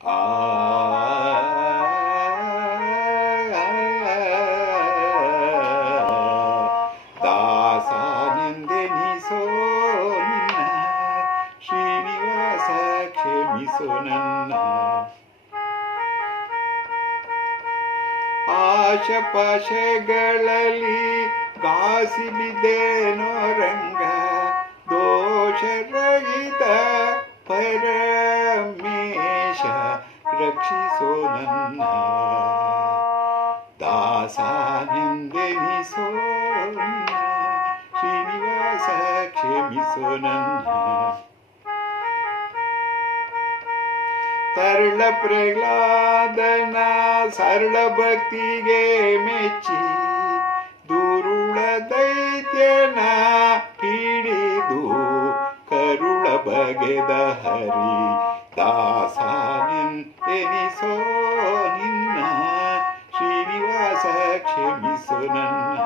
ಆ ದಾಸನೆಂದೆನಿಸೋ ನಿನ್ನ ಶ್ರೀನಿವಾಸ ಕ್ಷಮಿಸು ನನ್ನ ಆಶಪಾಶಗಳಲ್ಲಿ ಘಾಸಿ ಬಿದ್ದೇನೋ ರಂಗ ದೋಷರಹಿತ ಪರಮೇಶ ರಕ್ಷಿಸೋ ನನ್ನ ದಾಸನೆಂದೆನಿಸೋ ನನ್ನ ಶ್ರೀನಿವಾಸ ಕ್ಷಮಿಸೋ ನನ್ನ ತರಳ ಪ್ರಹ್ಲಾದನ ಸರಳ ಭಕ್ತಿಗೆ ಮೆಚ್ಚಿ ದುರುಳ ದೈತ್ಯನ ಹಿಡಿದು ಕರುಳ ಬಗೆದ ಹರಿ ದಾಸನೆನಿಸೋ ನಿನ್ನ ಶ್ರೀನಿವಾಸ ಕ್ಷಮಿಸು ನನ್ನ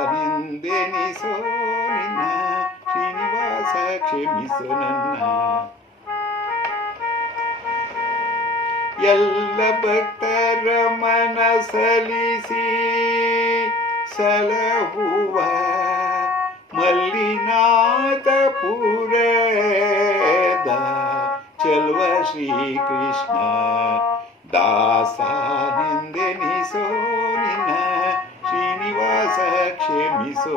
ದಾಸನೆಂದೆನಿಸೋ ನಿನ್ನ ಶ್ರೀನಿವಾಸ ಕ್ಷಮಿಸು ನನ್ನ ಎಲ್ಲ ಭಕ್ತರ ಮನಸಲಿಸಿ ಸಲಹುವ ಮಲ್ಲಿನಾಥಪುರದ ಚೆಲುವ ಶ್ರೀಕೃಷ್ಣ ದಾಸನೆಂದೆನಿಸೋ ನಿನ್ನ ಶ್ರೀನಿವಾಸ ಕ್ಷಮಿಸೋ